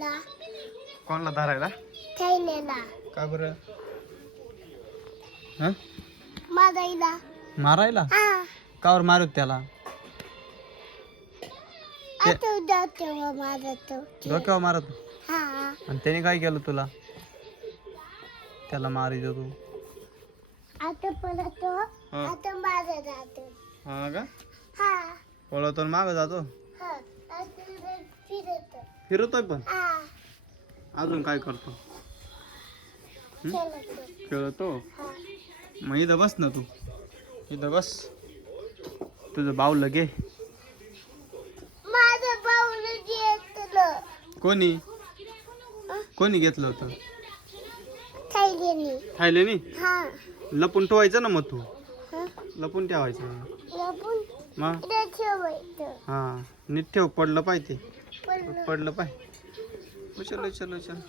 थैलेला. कोणाला धरायला? थैलेला. का बरं? हं? मारायला. मारायला? हा. कावर मारू त्याला? डोक्यावर मारतो. डोक्यावर मारत? हा. आणि त्याने काय केलं तुला? त्याला मारितो तू? आता पळतो. हा. आता मारत जातो. हा का? हा. पळवतो आणि मागं जातो? हा. आता फिरतो. फिरतोय पण? हा. अजून काय करतो? खेळतो. खेळतो? हा. मग इथं बस ना तू. इथं बस. तुझं बाऊलं घे. माझं बाऊल घेतलं. कोणी? कोणी घेतलं होतं? थैलेनी. थायलेनी? हा. लपून ठेवायचं ना मग तू. हा. लपून ठेवायचं. लपून मग ठेवायचं. हा नीट ठेव. पडलं पाहिजे पडलं. पडलं पाहिजे. चलो चलो चलो.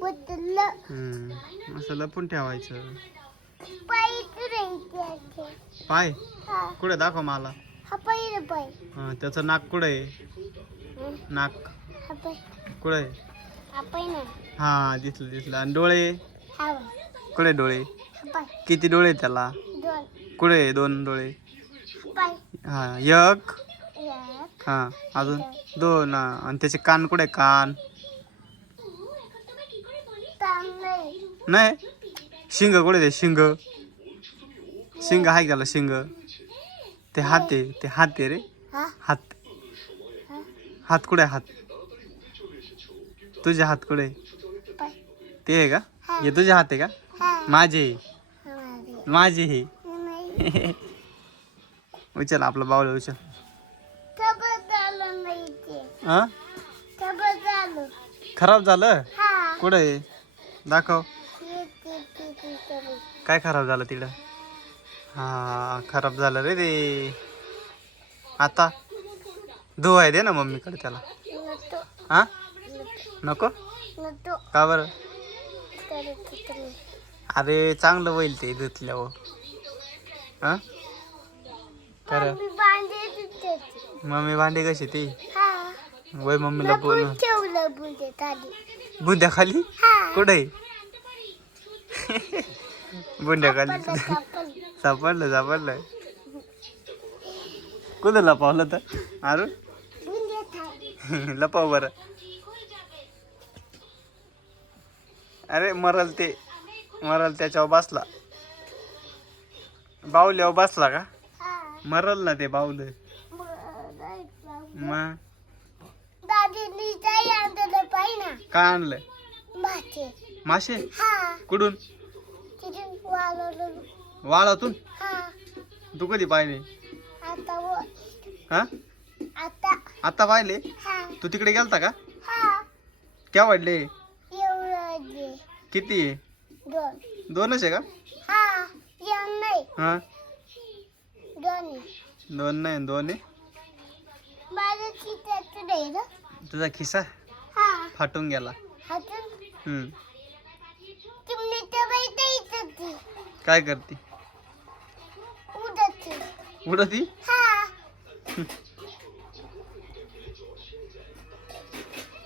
पडलं. असं लपून ठेवायचं. पाय करायचे. पाय हा. कुठे दाखव मला. हा पहिलं पाय. हा त्याचं नाक कुठे आहे? नाक हा पाय. कुठे आहे? हा पाय ना. हा दिसलं दिसलं. आणि डोळे हा कुठे? डोळे पाय. किती डोळे आहेत त्याला? दोन. कुठे? दोन डोळे. पाय. हा एक. एक. हा अजून दोन. आणि त्याचे कान कुठे? कान चांगलं. नाही. शिंग कुठे? ते शिंग शिंग आहे त्याला. शिंग ते हात आहे. ते हात आहे रे. हा. हात हा. हात कुठे? हात तुझे हात कुठे? पाय. ते आहे का? हा. हे तुझे हात आहे का? हा. माझे हमारे. माझे हे. नाही. उचल आपलं बावलं उचल. खबर झालं नाही ते. हा खबर झालं. खराब झालं? हा. कुठे? दाखव. ते. काय खराब झालं तिकडं? हा खराब झालं रे ते. आता धुवाय दे ना मम्मीकडे त्याला. नतो. हा नको? नतो. का बरं? करत होतो. अरे चांगलं होईल ते धुतल्यावर. हा खरं. मी बांधले त्याची. मम्मी भांडी कशी ती? हा. वय मम्मीला बोल. ठेवलं बुंदे खाली. बुंद्या खाली? हा. कुठे? बुंद्या खाली सापडलं. सापडलं सापडलं. कुठं लपावलं तर? अरे बुंदे खाली. लपाव बरं. अरे मरल ते. मरल त्याच्यावर बसला. बाहुल्यावर बसला का? हा. मरल ना ते बाहुलं. मग दादीनी काय आणलं पाहिजे ना. काय आणलंय? भाचे. मासे? हा. कुठून? तिथून वाळवलं. वाळातून? हा. तू कधी पाहिले? आता हा आता. आता पाहिले? हा. तू तिकडे गेलता का? हा. क्या वाढले? एवढं दे. किती आहे? दोन. दोनच आहे का? हा. एवढं नाही. हा दोन. दोन नाही दोन आहे. माझं चित्राचं नाही ना. तुझा खिसा हा. फाटून गेला. हातून तुम्ही तर माहिती इथं काय करते? उडत. उडती? हा.